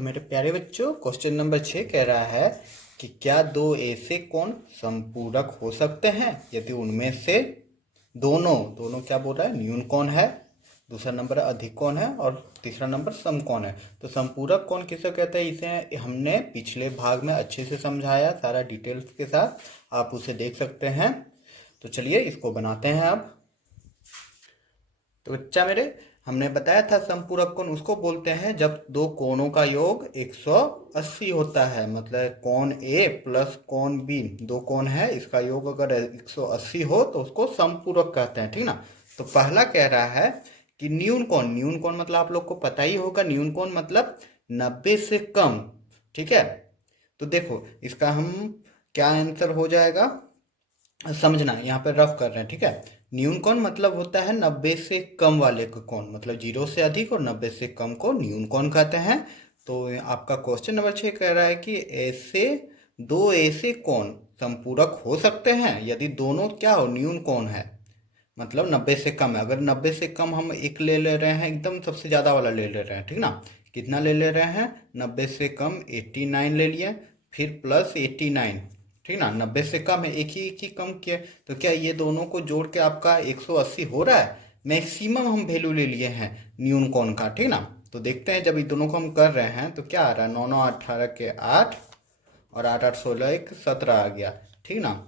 तो मेरे प्यारे बच्चों क्वेश्चन नंबर 6 कह रहा है कि क्या दो ऐसे कोण संपूरक हो सकते हैं यदि उनमें से दोनों दोनों क्या बोल रहा है, न्यून कोण है, दूसरा नंबर अधिक कोण है और तीसरा नंबर समकोण है। तो संपूरक कोण किसे कहते हैं, इसे हमने पिछले भाग में अच्छे से समझाया सारा डिटेल्स के साथ, आप उसे देख सकते हैं। तो चलिए इसको बनाते हैं अब। तो बच्चा मेरे, हमने बताया था संपूरक कोण उसको बोलते हैं जब दो कोणों का योग 180 होता है। मतलब कोण ए प्लस कोण बी, दो कोण है, इसका योग अगर 180 हो तो उसको संपूरक कहते हैं, ठीक ना। तो पहला कह रहा है कि न्यून कोण, न्यून कोण मतलब आप लोग को पता ही होगा, न्यून कोण मतलब 90 से कम, ठीक है। तो देखो इसका हम क्या आंसर हो जाएगा, समझना, यहाँ पे रफ कर रहे हैं, ठीक है। न्यून कोण मतलब होता है 90 से कम वाले को कोण, मतलब 0 से अधिक और 90 से कम को न्यून कोण कहते हैं। तो आपका क्वेश्चन नंबर 6 कह रहा है कि ऐसे दो ऐसे कोण संपूरक हो सकते हैं यदि दोनों क्या हो, न्यून कोण है, मतलब 90 से कम है। अगर 90 से कम हम एक ले रहे हैं, एकदम सबसे ज़्यादा वाला ले रहे हैं, ठीक ना। कितना ले रहे हैं, 90 से कम 89 ले लिए, फिर प्लस 89, ठीक ना। 90 से कम है, एक ही कम किया, तो क्या ये दोनों को जोड़ के आपका 180 हो रहा है। मैक्सिमम हम वैल्यू ले लिए हैं न्यून कोण का, ठीक ना। तो देखते हैं जब ये दोनों को हम कर रहे हैं तो क्या आ रहा है, 9 9 18 के 8 और 8 8 16 एक 17 आ गया, ठीक ना।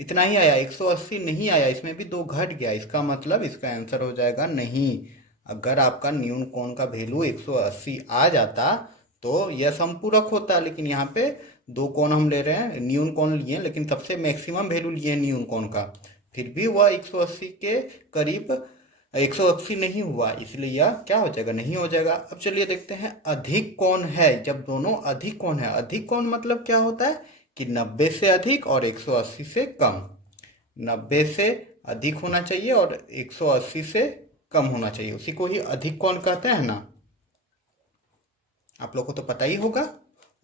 इतना ही आया, 180 नहीं आया, इसमें भी दो घट गया, इसका मतलब इसका आंसर हो जाएगा नहीं। अगर आपका न्यून कोण का वैल्यू 180 आ जाता तो यह संपूरक होता, लेकिन यहाँ पे दो कोण हम ले रहे हैं, न्यून कोण लिए, लेकिन सबसे मैक्सिमम वैल्यू लिए न्यून कोण का, फिर भी वह 180 के करीब 180 नहीं हुआ, इसलिए यह क्या हो जाएगा, नहीं हो जाएगा। अब चलिए देखते हैं अधिक कोण है, जब दोनों अधिक कोण है, अधिक कोण मतलब क्या होता है कि 90 से अधिक और 180 से कम, 90 से अधिक होना चाहिए और 180 से कम होना चाहिए, उसी को ही अधिक कोण कहते हैं ना। आप लोग को तो पता ही होगा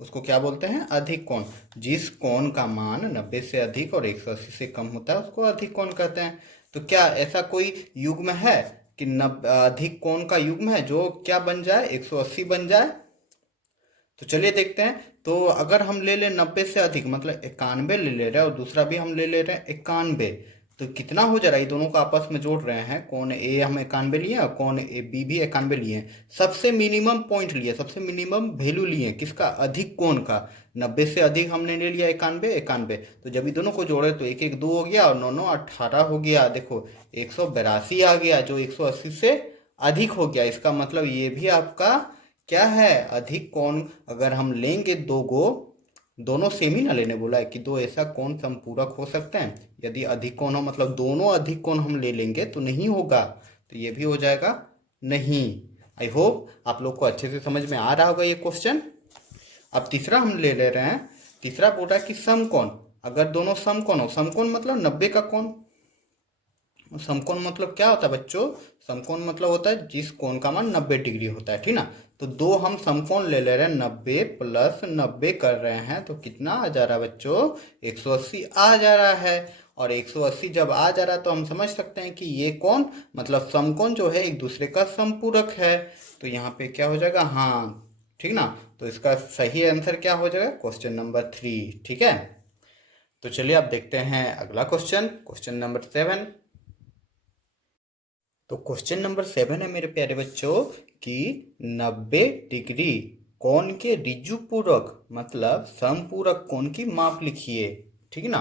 उसको क्या बोलते हैं, अधिक कोण। जिस कोण का मान 90 से अधिक और 180 से कम होता है उसको अधिक कोण कहते हैं। तो क्या ऐसा कोई युग्म है कि अधिक कोण का युग्म है जो क्या बन जाए, 180 बन जाए। तो चलिए देखते हैं। तो अगर हम ले लें 90 से अधिक, मतलब 91 ले रहे हैं, और दूसरा भी हम ले रहे हैं 91, तो कितना हो जा रहा है, ये दोनों को आपस में जोड़ रहे हैं, कौन ए हम 91 लिए और कौन ए बी भी 91 लिए, सबसे मिनिमम पॉइंट लिए, सबसे मिनिमम वैल्यू लिए किसका, अधिक कोण का। 90 से अधिक हमने ले लिया 91 91, तो जब ये दोनों को जोड़े तो 1 1 2 हो गया और 9 9 18 हो गया। देखो 182 आ गया जो 180 से अधिक हो गया, इसका मतलब ये भी आपका क्या है, अधिक कोण। अगर हम लेंगे दो गो, दोनों सेम ही ना लेने बोला है कि दो ऐसा कोण संपूरक हो सकते हैं यदि अधिक कोण हो, मतलब दोनों अधिक कोण हम ले लेंगे तो नहीं होगा, तो ये भी हो जाएगा नहीं। आई होप आप लोग को अच्छे से समझ में आ रहा होगा ये क्वेश्चन। अब तीसरा हम ले रहे हैं, तीसरा बोल रहा है कि समकोण, अगर दोनों समकोण हो, समकोण मतलब 90 का कोण। समकोण मतलब क्या होता है बच्चों, समकोण मतलब होता है जिस कोण का मान 90 डिग्री होता है, ठीक ना। तो दो हम समकोण ले रहे हैं, 90 प्लस 90 कर रहे हैं, तो कितना आ जा रहा है बच्चों, 180 आ जा रहा है। और 180 जब आ जा रहा है तो हम समझ सकते हैं कि ये कोण मतलब समकोण जो है एक दूसरे का संपूरक है। तो यहाँ पे क्या हो जाएगा, हाँ ठीक ना। तो इसका सही आंसर क्या हो जाएगा, क्वेश्चन नंबर 3, ठीक है। तो चलिए अब देखते हैं अगला क्वेश्चन, क्वेश्चन नंबर 7। तो क्वेश्चन नंबर 7 है मेरे प्यारे बच्चों कि 90 डिग्री कोण के ऋजुपूरक मतलब समपूरक कोण की माप लिखिए, ठीक ना।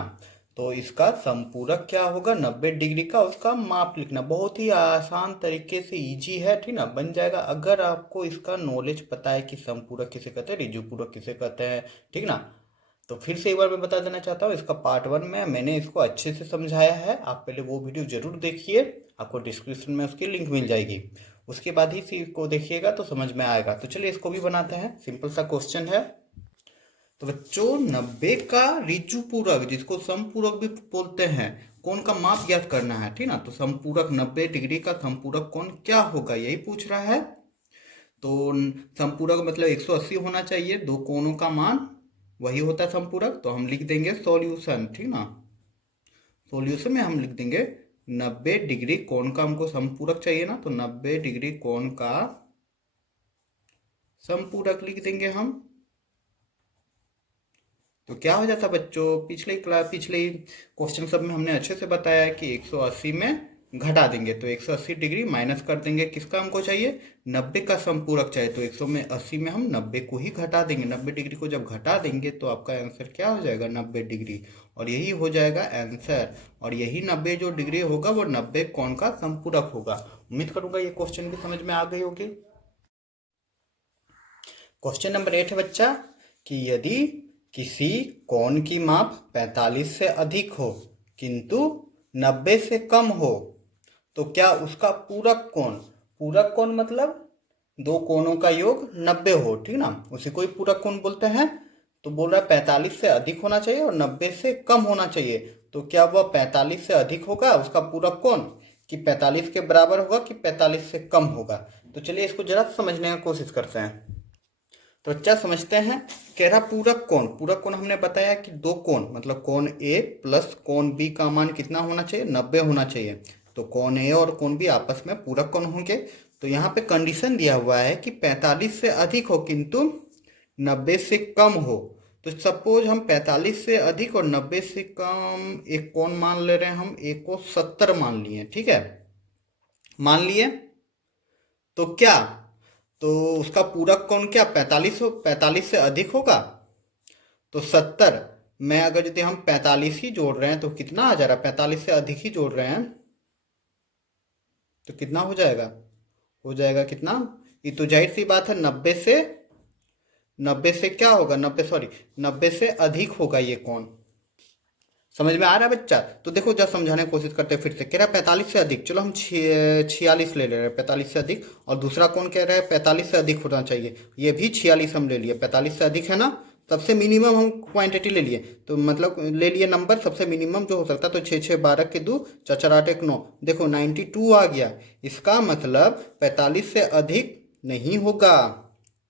तो इसका संपूरक क्या होगा, 90 डिग्री का उसका माप लिखना, बहुत ही आसान तरीके से इजी है, ठीक ना, बन जाएगा अगर आपको इसका नॉलेज पता है कि संपूरक किसे कहते हैं, ऋजुपूरक किसे कहते हैं, ठीक ना। तो फिर से एक बार मैं बता देना चाहता हूँ, इसका पार्ट 1 में मैंने इसको अच्छे से समझाया है, आप पहले वो वीडियो जरूर देखिए, आपको डिस्क्रिप्शन में उसकी लिंक मिल जाएगी, उसके बाद ही इसको देखिएगा तो समझ में आएगा। तो चलिए इसको भी बनाते हैं, सिंपल सा क्वेश्चन है। तो बच्चों 90 का ऋजुपूरक जिसको समपूरक भी बोलते हैं, कोण का माप ज्ञात करना है, ठीक ना। तो समपूरक 90 डिग्री का समपूरक कोण क्या होगा यही पूछ रहा है। तो समपूरक मतलब 180 होना चाहिए, दो कोणों का मान वही होता है संपूरक। तो हम लिख देंगे सॉल्यूशन, ठीक ना, सॉल्यूशन में हम लिख देंगे 90 डिग्री कोण का हमको संपूरक चाहिए ना, तो 90 डिग्री कोण का समपूरक लिख देंगे हम। तो क्या हो जाता बच्चों, पिछले क्वेश्चन सब में हमने अच्छे से बताया कि 180 में घटा देंगे तो 180 डिग्री माइनस कर देंगे, किसका हमको चाहिए, 90 का समपूरक चाहिए। तो 180 में हम 90 को ही घटा देंगे, 90 डिग्री को जब घटा देंगे तो आपका आंसर क्या हो जाएगा, 90 डिग्री। और यही हो जाएगा आंसर। और यही 90 जो डिग्री होगा वो 90 कोण का समपूरक होगा। उम्मीद करूंगा ये क्वेश्चन भी समझ में आ गई होगी। क्वेश्चन नंबर 8 है बच्चा कि यदि किसी कोण की माप 45 से अधिक हो किंतु 90 से कम हो तो क्या उसका पूरक कोण, पूरक कोण मतलब दो कोणों का योग 90 हो, ठीक ना, उसी को ही पूरक कोण बोलते हैं। तो बोल रहा है 45 से अधिक होना चाहिए और 90 से कम होना चाहिए। तो क्या वह 45 से अधिक होगा उसका पूरक कोण, कि 45 के बराबर होगा, कि 45 से कम होगा। तो चलिए इसको जरा समझने की कोशिश करते हैं। तो बच्चा समझते हैं, कह रहा पूरक कोण, पूरक कोण हमने बताया कि दो कोण मतलब कोण ए प्लस कोण बी का मान कितना होना चाहिए, 90 होना चाहिए। तो कोण ए और कोण बी आपस में पूरक कोण होंगे। तो यहाँ पे कंडीशन दिया हुआ है कि 45 से अधिक हो किंतु 90 से कम हो। तो सपोज हम 45 से अधिक और 90 से कम एक कोण मान ले रहे हैं, हम एक को 70 मान लिए, ठीक है, मान लिए। तो क्या, तो उसका पूरक कोण क्या 45 हो, 45 से अधिक होगा। तो 70 में अगर यदि हम 45 ही जोड़ रहे हैं तो कितना आ जा रहा है, 45 से अधिक ही जोड़ रहे हैं तो कितना हो जाएगा कितना, ये तो जाहिर सी बात है 90 से क्या होगा, 90 से अधिक होगा ये कोण। समझ में आ रहा है बच्चा। तो देखो जब समझाने की कोशिश करते हैं फिर से, कह रहा है 45 से अधिक, चलो हम 46 ले रहे हैं, 45 से अधिक। और दूसरा कौन कह रहा है 45 से अधिक होना चाहिए, ये भी 46 हम ले लिए, 45 से अधिक है ना, सबसे मिनिमम हम क्वांटिटी ले लिए, तो मतलब ले लिए नंबर सबसे मिनिमम जो हो सकता है। तो 6 6 12 के 2 4 4 8 1 9, देखो 92 आ गया। इसका मतलब 45 से अधिक नहीं होगा।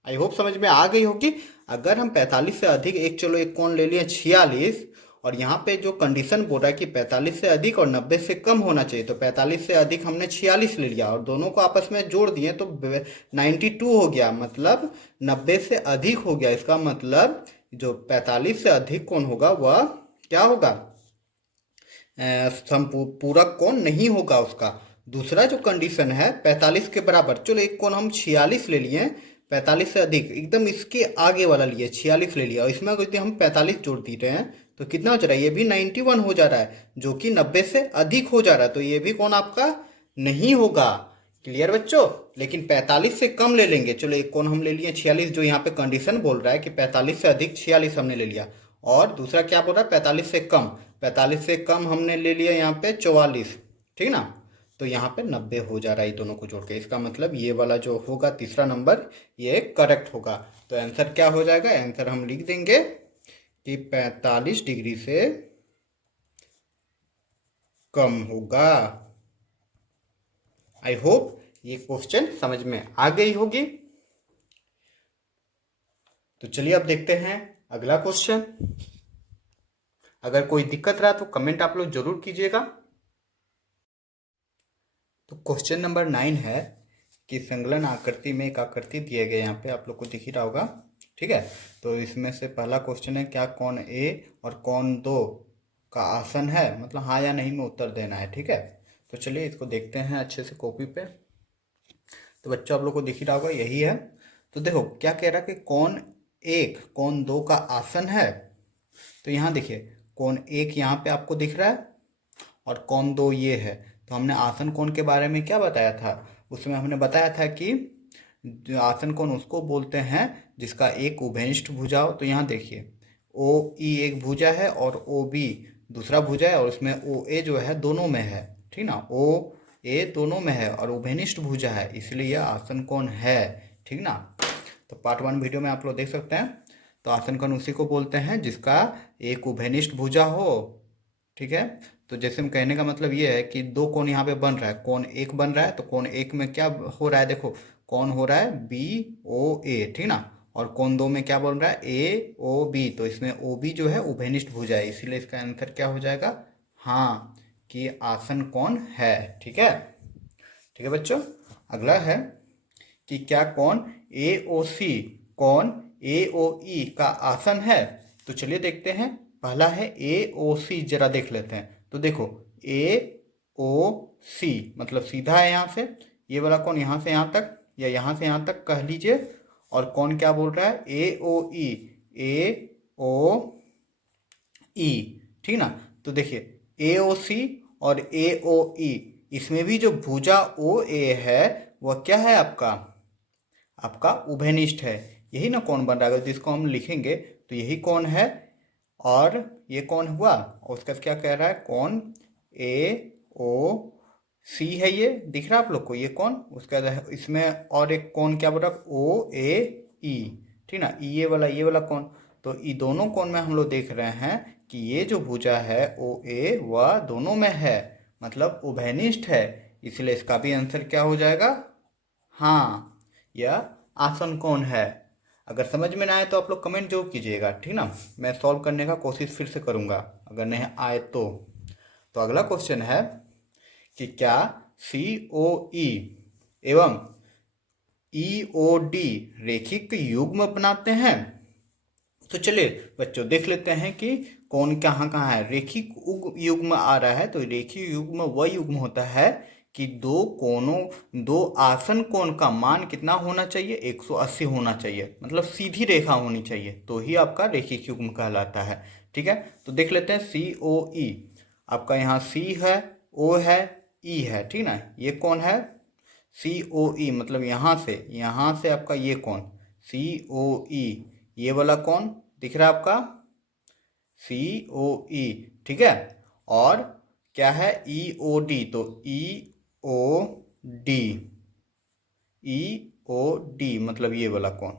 आई होप समझ में आ गई होगी। अगर हम 45 से अधिक एक, चलो एक कोण ले लिए 46, और यहाँ पे जो कंडीशन बोल रहा है कि 45 से अधिक और 90 से कम होना चाहिए, तो 45 से अधिक हमने 46 ले लिया और दोनों को आपस में जोड़ दिए तो 92 हो गया, मतलब 90 से अधिक हो गया। इसका मतलब जो 45 से अधिक कोण होगा वह क्या होगा, पूरक कोण नहीं होगा उसका। दूसरा जो कंडीशन है 45 के बराबर, चलो एक कोण हम 46 ले लिए, 45 से अधिक एकदम इसके आगे वाला लिए 46 ले लिया, और इसमें अगर हम 45 जोड़ दी रहे हैं तो कितना हो जा रहा है, ये भी 91 हो जा रहा है, जो कि 90 से अधिक हो जा रहा है। तो ये भी कोण आपका नहीं होगा। क्लियर बच्चों। लेकिन 45 से कम ले लेंगे, चलो एक कोण हम ले लिए 46, जो यहाँ पे कंडीशन बोल रहा है कि 45 से अधिक 46 हमने ले लिया। और दूसरा क्या बोल रहा है 45 से कम, 45 से कम हमने ले लिया यहाँ पे 44, ठीक ना। तो यहाँ पे 90 हो जा रहा है दोनों को जोड़ के। इसका मतलब ये वाला जो होगा तीसरा नंबर ये करेक्ट होगा। तो आंसर क्या हो जाएगा, आंसर हम लिख देंगे कि 45 डिग्री से कम होगा। आई होप ये क्वेश्चन समझ में आ गई होगी। तो चलिए अब देखते हैं अगला क्वेश्चन। अगर कोई दिक्कत रहा तो कमेंट आप लोग जरूर कीजिएगा। तो क्वेश्चन नंबर 9 है कि संलग्न आकृति में एक आकृति दिए गए, यहाँ पे आप लोग को दिख ही रहा होगा, ठीक है। तो इसमें से पहला क्वेश्चन है क्या कोण ए और कोण 2 का आसन है, मतलब हाँ या नहीं में उत्तर देना है, ठीक है। तो चलिए इसको देखते हैं अच्छे से कॉपी पे। तो बच्चों आप लोग को दिख ही रहा होगा यही है। तो देखो क्या कह रहा है कि कोण 1 कोण 2 का आसन है। तो यहाँ देखिए कोण 1 यहाँ पे आपको दिख रहा है और कोण 2 ये है। तो हमने आसन कोण के बारे में क्या बताया था, उसमें हमने बताया था कि जो आसन कोण उसको बोलते हैं जिसका एक उभयनिष्ठ भुजा हो। तो यहाँ देखिए ओ ई एक भुजा है और ओ बी दूसरा भुजा है, और उसमें ओ ए जो है दोनों में है, ठीक ना, ओ ए दोनों में है और उभयनिष्ठ भुजा है, इसलिए यह आसन कोण है, ठीक ना। तो पार्ट 1 वीडियो में आप लोग देख सकते हैं। तो आसन कोण उसी को बोलते हैं जिसका एक उभयनिष्ठ भुजा हो, ठीक है। तो जैसे हम कहने का मतलब ये है कि दो कोण यहाँ पे बन रहा है, कोण 1 बन रहा है, तो कोण 1 में क्या हो रहा है, देखो कोण हो रहा है बी ओ ए, ठीक ना, और कोण 2 में क्या बन रहा है ए ओ बी। तो इसमें ओ बी जो है उभयनिष्ठ भुजा है, इसीलिए इसका आंसर क्या हो जाएगा, हाँ, कि आसन कोण है, ठीक है। ठीक है बच्चों। अगला है कि क्या कोण AOC कोण AOE का आसन है। तो चलिए देखते हैं। पहला है AOC, जरा देख लेते हैं। तो देखो AOC मतलब सीधा है यहाँ से, ये वाला कोण यहाँ से यहाँ तक या यहाँ से यहाँ तक कह लीजिए। और कौन क्या बोल रहा है AOE, AOE, ठीक ना। तो देखिए AOC और AOE, इसमें भी जो भुजा OA है वह क्या है आपका उभयनिष्ठ है। यही ना कौन बन रहा है, जिसको हम लिखेंगे तो यही कौन है। और ये कौन हुआ, और उसका क्या कह रहा है, कौन AOC है, ये दिख रहा है आप लोग को, ये कौन। उसका इसमें और एक कौन क्या बोल रहा है OAE, ठीक ना। ये वाला कौन। तो ये दोनों कौन में हम लोग देख रहे हैं कि ये जो भुजा है OA वह दोनों में है, मतलब उभयनिष्ठ है। इसलिए इसका भी आंसर क्या हो जाएगा, हाँ, यह आसन कौन है। अगर समझ में ना आए तो आप लोग कमेंट जरूर कीजिएगा, ठीक ना। मैं सॉल्व करने का कोशिश फिर से करूँगा अगर नहीं आए तो अगला क्वेश्चन है कि क्या COE एवं EOD रेखिक युग्म बनाते हैं। तो चलिए बच्चों देख लेते हैं कि कौन कहाँ कहाँ है। रेखिक युग्म आ रहा है, तो रेखिक युग्म वह युग्म होता है कि दो आसन कोण का मान कितना होना चाहिए, 180 होना चाहिए, मतलब सीधी रेखा होनी चाहिए, तो ही आपका रेखिक युग्म कहलाता है। ठीक है, तो देख लेते हैं COE। आपका यहाँ C है, O है, E है, ठीक ना। ये कौन है COE, मतलब यहाँ से आपका ये कौन COE, ये वाला कौन दिख रहा है आपका COE, ठीक है। और क्या है EOD, तो EOD मतलब ये वाला कौन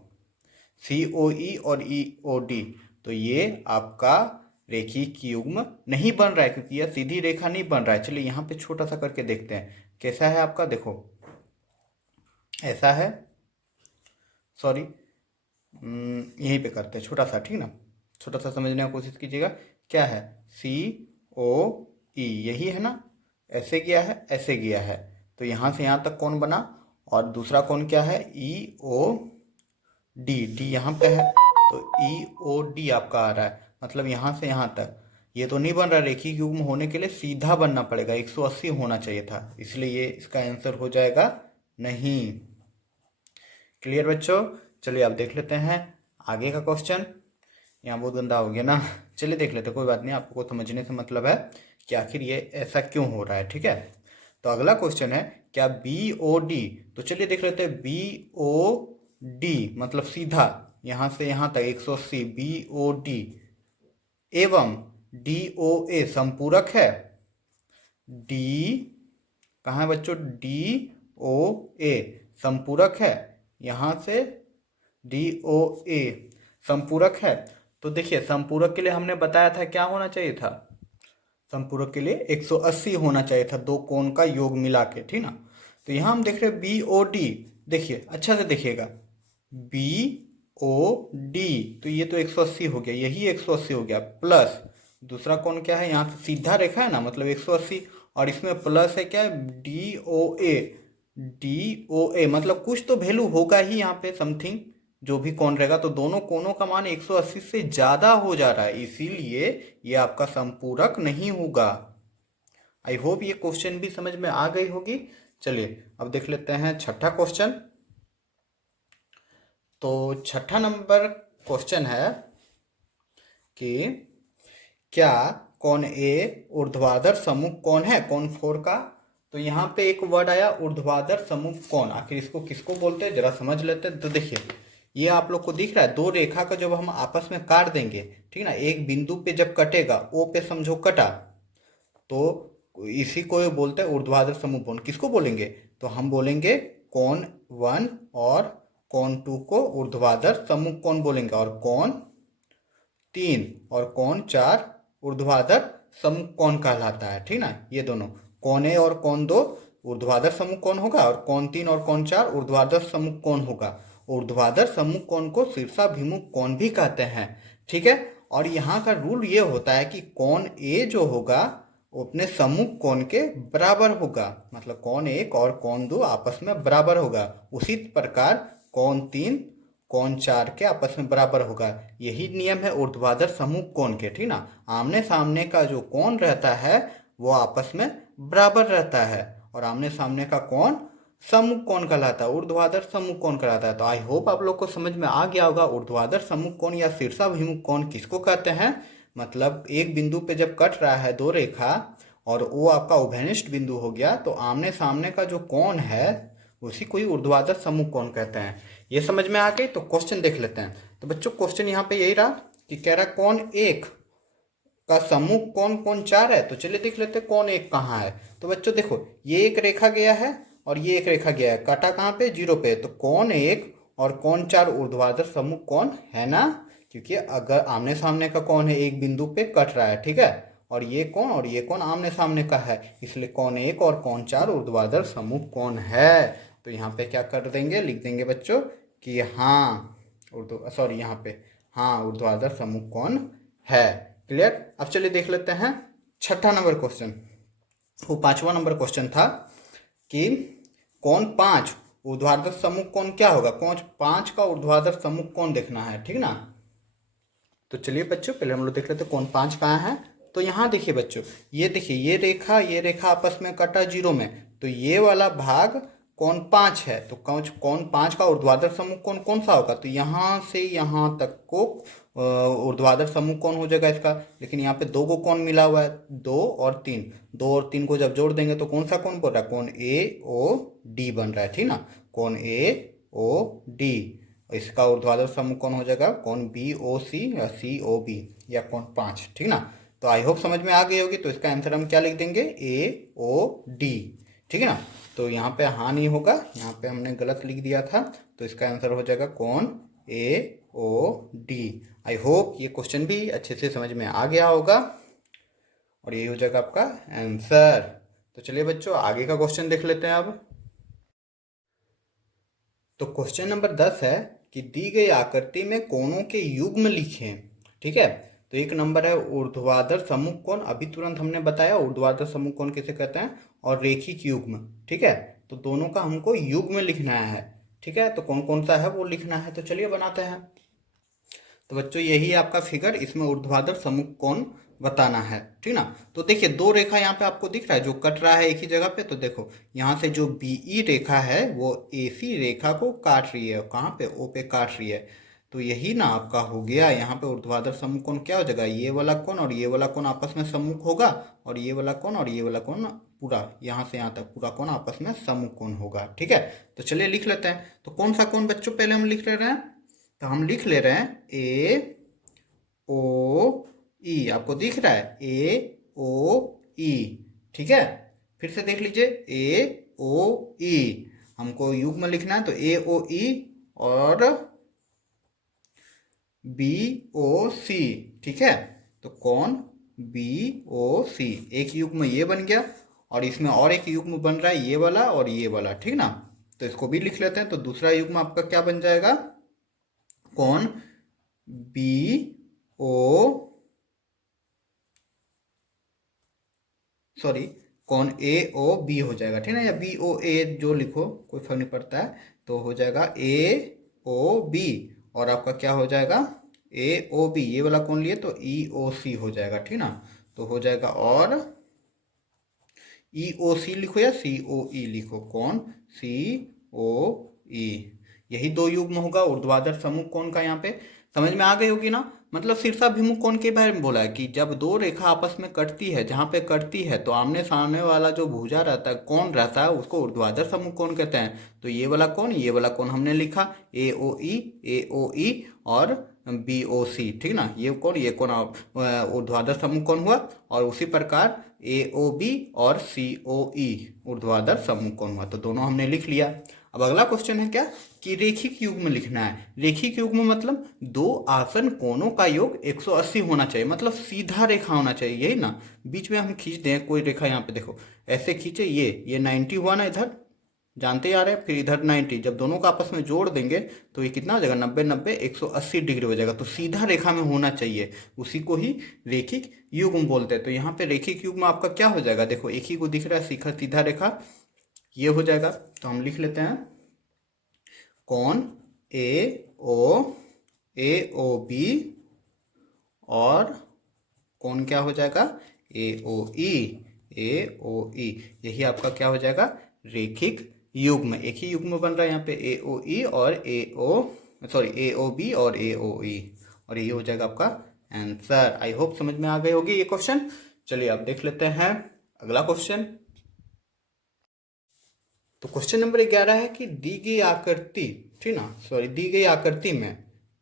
COE और EOD, तो ये आपका रेखिक युग्म नहीं बन रहा है, क्योंकि यह सीधी रेखा नहीं बन रहा है। चलिए यहाँ पे छोटा सा करके देखते हैं कैसा है आपका। देखो ऐसा है, सॉरी यहीं पे करते हैं छोटा सा, ठीक ना। छोटा सा समझने की कोशिश कीजिएगा। क्या है COE, यही है ना, ऐसे गया है ऐसे गया है, तो यहाँ से यहाँ तक कौन बना। और दूसरा कौन क्या है EOD, D यहाँ पे है, तो EOD आपका आ रहा है, मतलब यहाँ से यहाँ तक। ये तो नहीं बन रहा, रेखिक युग्म होने के लिए सीधा बनना पड़ेगा, 180 होना चाहिए था, इसलिए ये इसका आंसर हो जाएगा नहीं। क्लियर बच्चों। चलिए आप देख लेते हैं आगे का क्वेश्चन। यहाँ बहुत गंदा हो गया ना, चलिए देख लेते, कोई बात नहीं, आपको समझने से मतलब है कि आखिर ये ऐसा क्यों हो रहा है। ठीक है, तो अगला क्वेश्चन है क्या BOD, तो चलिए देख लेते हैं BOD मतलब सीधा यहाँ से यहाँ तक 180, BOD एवं DOA संपूरक है। D कहाँ है बच्चों, DOA संपूरक है, यहाँ से DOA संपूरक है। तो देखिए संपूरक के लिए हमने बताया था क्या होना चाहिए था, संपूरक के लिए 180 होना चाहिए था, दो कोण का योग मिला के, ठीक ना। तो यहाँ हम देख रहे हैं BOD, देखिए अच्छा से देखिएगा BOD, तो ये तो 180 हो गया, यही 180 हो गया, प्लस दूसरा कोण क्या है, यहाँ से सीधा रेखा है ना, मतलब 180, और इसमें प्लस है क्या DOA मतलब कुछ तो वैल्यू होगा ही यहाँ पे, समथिंग जो भी कोण रहेगा। तो दोनों कोणों का मान 180 से ज़्यादा हो जा रहा है, इसीलिए ये आपका संपूरक नहीं होगा। आई होप ये क्वेश्चन भी समझ में आ गई होगी। चलिए अब देख लेते हैं छठा क्वेश्चन। तो छठा नंबर क्वेश्चन है कि क्या कोण A ऊर्ध्वाधर सम्मुख कोण है, कोण 4 का। तो यहाँ पे एक वर्ड आया ऊर्ध्वाधर सम्मुख कोण, आखिर इसको किसको बोलते हैं जरा समझ लेते हैं। तो देखिए ये आप लोग को दिख रहा है, दो रेखा का जब हम आपस में काट देंगे, ठीक ना, एक बिंदु पे जब कटेगा, O पे समझो कटा, तो इसी को बोलते हैं ऊर्ध्वाधर सम्मुख कोण। किसको बोलेंगे, तो हम बोलेंगे कोण 1 और कोण 2 को ऊर्ध्वाधर सम्मुख कोण बोलेंगे, और कोण 3 और कोण 4 ऊर्ध्वाधर सम्मुख कोण कहलाता है, ठीक ना। ये दोनों कोण A और कोण 2 ऊर्ध्वाधर सम्मुख कोण होगा, और कोण 3 और कोण 4 ऊर्ध्वाधर सम्मुख कोण होगा। ऊर्ध्वाधर सम्मुख कोण को शीर्षाभिमुख कोण भी कहते हैं, ठीक है। और यहाँ का रूल ये होता है कि कोण A जो होगा अपने सम्मुख कोण के बराबर होगा। मतलब कोण 1 और कोण 2 आपस में बराबर होगा। उसी प्रकार कोण 3 कोण 4 के आपस में बराबर होगा। यही नियम है ऊर्ध्वाधर सम्मुख कोण के, ठीक ना। आमने सामने का जो कोण रहता है वो आपस में बराबर रहता है और आमने सामने का कोण सम्मुख कोण कहलाता है, ऊर्ध्वाधर सम्मुख कोण कहलाता है। तो आई होप आप लोग को समझ में आ गया होगा ऊर्ध्वाधर सम्मुख कोण या शीर्षाभिमुख कोण किसको कहते हैं। मतलब एक बिंदु पे जब कट रहा है दो रेखा और वो आपका उभयनिष्ठ बिंदु हो गया तो आमने सामने का जो कोण है उसी को ही ऊर्ध्वाधर सम्मुख कोण कहते हैं। ये समझ में आ गई। तो क्वेश्चन देख लेते हैं। तो बच्चों क्वेश्चन यहाँ पे यही रहा कि कह रहा कोण 1 का सम्मुख कोण कोण 4 है। तो चलिए देख लेते हैं कोण 1 कहाँ है। तो बच्चों देखो ये एक रेखा गया है और ये एक रेखा गया है, काटा कहाँ पे 0 पे। तो कोण 1 और कोण 4 ऊर्ध्वाधर सम्मुख कोण है ना, क्योंकि अगर आमने सामने का कोण है एक बिंदु पे कट रहा है, ठीक है, और ये कोण आमने सामने का है, इसलिए कोण 1 और कोण 4 ऊर्ध्वाधर सम्मुख कोण है। तो यहाँ पे क्या कर देंगे, लिख देंगे बच्चों कि हाँ यहाँ पे हाँ ऊर्ध्वाधर सम्मुख कोण है। क्लियर। अब चलिए देख लेते हैं छठा नंबर क्वेश्चन। वो 5वां नंबर क्वेश्चन था कि कोण 5 ऊर्ध्वाधर सम्मुख कोण क्या होगा। कोण 5 का ऊर्ध्वाधर सम्मुख कोण देखना है, ठीक ना। तो चलिए बच्चों पहले हम लोग देख लेते हैं कोण 5 कहाँ है। तो यहाँ देखिए बच्चों, ये देखिए ये रेखा आपस में कटा 0 में, तो ये वाला भाग कोण 5 है। तो कोण 5 का ऊर्ध्वाधर सम्मुख कोण कौन सा होगा। तो यहाँ से यहाँ तक को ऊर्ध्वाधर सम्मुख कोण हो जाएगा इसका। लेकिन यहाँ पे 2 को कोण मिला हुआ है, 2 और 3 को जब जोड़ देंगे तो कौन सा कोण बन रहा है, कोण AOD बन रहा है, ठीक ना। कोण AOD, इसका ऊर्ध्वाधर सम्मुख कोण हो जाएगा कोण BOC या COB या कोण 5, ठीक ना। तो आई होप समझ में आ गई होगी। तो इसका आंसर हम क्या लिख देंगे, AOD, ठीक है ना। तो यहाँ पे हाँ नहीं होगा, यहाँ पे हमने गलत लिख दिया था। तो इसका आंसर हो जाएगा कोण AOD। आई होप ये क्वेश्चन भी अच्छे से समझ में आ गया होगा और यही हो जाएगा आपका आंसर। तो चलिए बच्चों आगे का क्वेश्चन देख लेते हैं अब। तो क्वेश्चन नंबर 10 है कि दी गई आकृति में कोणों के युग्म लिखें, ठीक है। तो एक नंबर है ऊर्ध्वाधर सम्मुख कोण, अभी तुरंत हमने बताया ऊर्ध्वाधर सम्मुख कोण किसे कहते हैं, और रेखिक युग्म, ठीक है। तो दोनों का हमको युग्म लिखना है, ठीक है। तो कौन कौन सा है वो लिखना है। तो चलिए बनाते हैं। तो बच्चों यही आपका फिगर, इसमें ऊर्ध्वाधर सम्मुख कोण बताना है, ठीक ना। तो देखिए 2 रेखा यहाँ पे आपको दिख रहा है जो कट रहा है एक ही जगह पे। तो देखो यहाँ से जो BE रेखा है वो AC रेखा को काट रही है, कहाँ पे, O पे काट रही है। तो यही ना आपका हो गया। यहाँ पे ऊर्ध्वाधर सम्मुख कोण क्या हो जाएगा, ये वाला कोण और ये वाला कोण आपस में सम्मुख होगा, और ये वाला कोण और ये वाला कोण पूरा यहाँ से यहाँ तक पूरा कोण आपस में सम्मुख कोण होगा, ठीक है। तो चलिए लिख लेते हैं। तो कौन सा कोण बच्चों पहले हम लिख ले रहे हैं, तो हम लिख ले रहे हैं AOE। आपको दिख रहा है AOE, ठीक है। फिर से देख लीजिए AOE, हमको युग्म लिखना है। तो AOE और BOC, ठीक है। तो कोण BOC एक युग्म ये बन गया और इसमें और एक युग्म बन रहा है ये वाला और ये वाला, ठीक ना। तो इसको भी लिख लेते हैं। तो दूसरा युग्म आपका क्या बन जाएगा, कोण कोण AOB हो जाएगा, ठीक है, या BOA जो लिखो कोई फर्क नहीं पड़ता है। तो हो जाएगा AOB और आपका क्या हो जाएगा AOB, ये वाला कोण लिए तो EOC हो जाएगा, ठीक ना। तो हो जाएगा, और EOC लिखो या COE लिखो, कोण COE। यही 2 युग्म होगा ऊर्ध्वाधर सम्मुख कोण का। यहाँ पे समझ में आ गई होगी ना। मतलब शीर्षाभिमुख कोण के बारे में बोला है कि जब 2 रेखा आपस में कटती है, जहाँ पे कटती है तो आमने सामने वाला जो भुजा रहता है, कोण रहता है, उसको ऊर्ध्वाधर सम्मुख कोण कहते हैं। तो ये वाला कोण हमने लिखा AOE और BOC, ठीक ना। ये कोण ऊर्ध्वाधर सम्मुख कोण हुआ, और उसी प्रकार AOB और COE ऊर्ध्वाधर सम्मुख कोण हुआ। तो दोनों हमने लिख लिया। अब अगला क्वेश्चन है क्या कि रेखिक युग्म लिखना है। रेखिक युग्म मतलब 2 आसन कोणों का योग 180 होना चाहिए, मतलब सीधा रेखा होना चाहिए, यही ना। बीच में हम खींच दें कोई रेखा, यहाँ पे देखो ऐसे खींचे, ये 90 हुआ ना इधर, जानते ही आ रहे हैं, फिर इधर 90, जब दोनों को आपस में जोड़ देंगे तो ये कितना हो जाएगा, 90 90 180 डिग्री हो जाएगा। तो सीधा रेखा में होना चाहिए, उसी को ही रेखिक युग्म बोलते हैं। तो यहाँ पे रेखिक युग्म आपका क्या हो जाएगा, देखो एक ही को दिख रहा है, सीधा सीधा रेखा ये हो जाएगा। तो हम लिख लेते हैं कौन ए ओ बी और कौन क्या हो जाएगा, ए ओ ई, यही आपका क्या हो जाएगा, रेखिक युग्म। एक ही युग्म बन रहा है यहाँ पे, ए ओ ई और ए ओ बी और ए ओ ई, और ये हो जाएगा आपका आंसर। आई होप समझ में आ गई होगी ये क्वेश्चन। चलिए अब देख लेते हैं अगला क्वेश्चन। तो क्वेश्चन नंबर 11 है कि दी गई आकृति, ठीक ना, दी गई आकृति में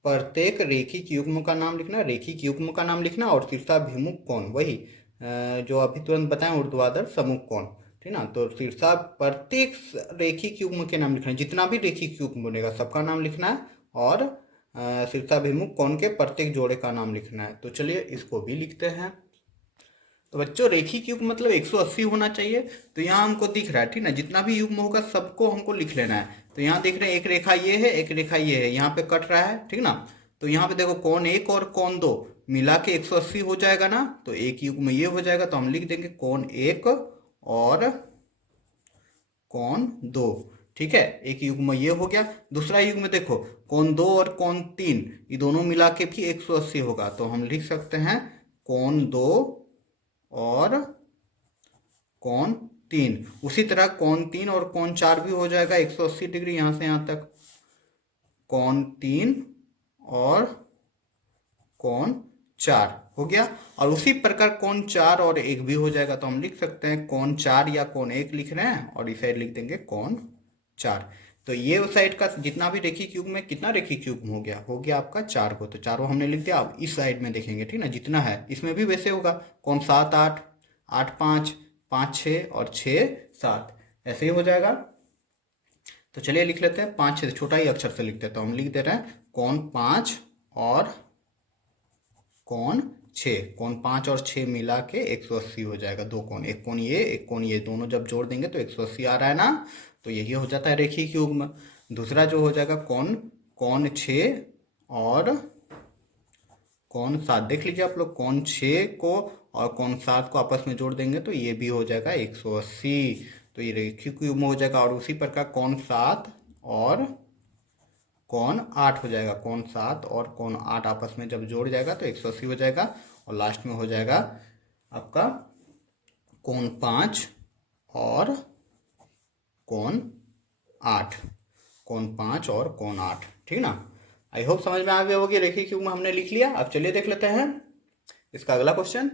प्रत्येक रेखिक युग्म का नाम लिखना, रेखिक युग्म का नाम लिखना, और शीर्षाभिमुख कोण, वही जो अभी तुरंत बताएं, ऊर्ध्वाधर सम्मुख कोण, ठीक ना। तो शीर्षा प्रत्येक रेखिक युग्म के नाम लिखना है, जितना भी रेखिक युग्म बनेगा सबका नाम लिखना है, और शीर्षाभिमुख कोण के प्रत्येक जोड़े का नाम लिखना है। तो चलिए इसको भी लिखते हैं। तो बच्चों रेखिक युग्म मतलब 180 होना चाहिए। तो यहाँ हमको दिख रहा है, ठीक ना, जितना भी युग्म होगा सबको हमको लिख लेना है। तो यहाँ देख रहे हैं एक रेखा ये है, एक रेखा ये है, यहाँ पे कट रहा है, ठीक ना। तो यहाँ पे देखो कौन एक और कौन दो मिला के 180 हो जाएगा ना, तो एक युग्म ये हो जाएगा। तो हम लिख देंगे कौन एक और कौन दो, ठीक है, एक युग्म ये हो गया। दूसरा युग्म देखो कौन दो और कौन तीन, ये दोनों मिला के भी 180 होगा। तो हम लिख सकते हैं कौन दो और कौन तीन। उसी तरह कौन तीन और कौन चार भी हो जाएगा 180 डिग्री, यहां से यहां तक कौन तीन और कौन चार हो गया। और उसी प्रकार कौन चार और एक भी हो जाएगा। तो हम लिख सकते हैं कौन चार या कौन एक लिख रहे हैं, और इस साइड लिख देंगे कौन चार। तो ये उस साइड का जितना भी रेखिक युग्म में, कितना रेखिक युग्म हो गया आपका चार को। तो चारों हमने लिख दिया। अब इस साइड में देखेंगे, ठीक ना, जितना है इसमें भी वैसे होगा, कौन सात आठ, आठ पाँच, पाँच छः और छः सात, ऐसे ही हो जाएगा। तो चलिए लिख लेते हैं, पाँच छः छोटा ही अक्षर से लिखते हैं। तो हम लिख दे रहे हैं कौन पाँच और कौन छः, कौन पाँच और छः मिला के 180 हो जाएगा। दो कौन, एक कौन ये, एक कौन ये, दोनों जब जोड़ देंगे तो 180 आ रहा है ना। तो यही हो जाता है रेखिक युग्म। दूसरा जो हो जाएगा कौन छः और कौन सात, देख लीजिए आप लोग, कौन छः को और कौन सात को आपस में जोड़ देंगे तो ये भी हो जाएगा 180। तो ये रेखिक युग्म हो जाएगा। और उसी प्रकार कौन सात और कौन आठ हो जाएगा, कौन सात और कौन आठ आपस में जब जोड़ जाएगा तो 180 हो जाएगा। और लास्ट में हो जाएगा आपका कौन पाँच और कौन आठ, कौन पाँच और कौन आठ, ठीक ना। आई होप समझ में आ गया होगी, रेखिक युग्म हमने लिख लिया। अब चलिए देख लेते हैं इसका अगला क्वेश्चन।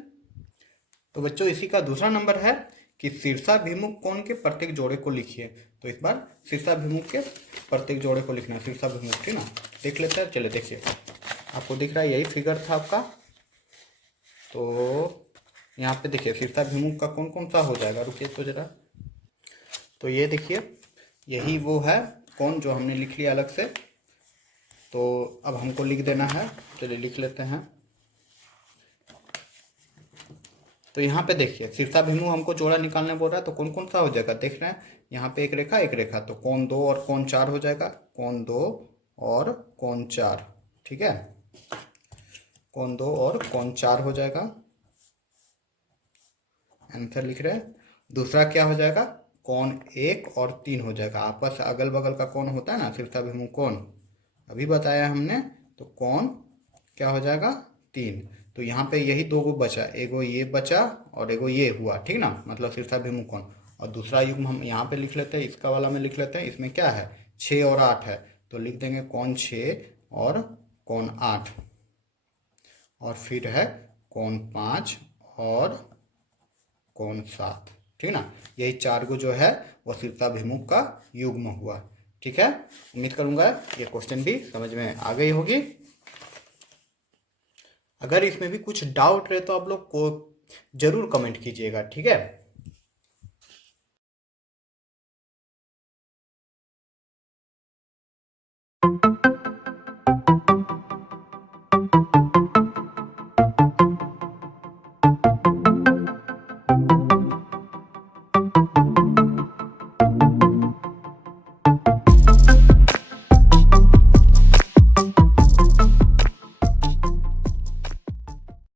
तो बच्चों इसी का दूसरा नंबर है कि शीर्षाभिमुख कोण के प्रत्येक जोड़े को लिखिए। तो इस बार शीर्षाभिमुख के प्रत्येक जोड़े को लिखना है, शीर्षाभिमुख, ठीक ना। देख लेते हैं, चलिए देखिए, आपको दिख रहा है यही फिगर था आपका। तो यहाँ पे देखिए शीर्षाभिमुख का कौन कौन सा हो जाएगा, रुकिए तो जरा। तो ये देखिए यही वो है कौन जो हमने लिख लिया अलग से। तो अब हमको लिख देना है, चलिए लिख लेते हैं। तो यहाँ पे देखिए शीर्षाभिमुख हमको जोड़ा निकालने बोल रहा है, तो कौन कौन सा हो जाएगा देख रहे हैं, यहाँ पे एक रेखा एक रेखा, तो कौन दो और कौन चार हो जाएगा, कौन दो और कौन चार, ठीक है, कौन दो और कौन चार हो जाएगा, आंसर लिख रहे हैं। दूसरा क्या हो जाएगा, कौन एक और तीन हो जाएगा, आपस अगल बगल का कौन होता है ना शीर्षाभिमुख कौन, अभी बताया हमने। तो कौन क्या हो जाएगा, तीन। तो यहाँ पे यही दो को बचा, एगो ये बचा और एगो ये हुआ, ठीक ना, मतलब शीर्षाभिमुख कौन। और दूसरा युग्म हम यहाँ पे लिख लेते हैं, इसका वाला में लिख लेते हैं। इसमें क्या है, छः और आठ है, तो लिख देंगे कौन छः और कौन आठ। और फिर है कौन पाँच और कौन सात, ठीक ना। यही चार को जो है वो शीर्षाभिमुख का युग्म हुआ, ठीक है। उम्मीद करूंगा ये क्वेश्चन भी समझ में आ गई होगी। अगर इसमें भी कुछ डाउट रहे तो आप लोग को जरूर कमेंट कीजिएगा, ठीक है।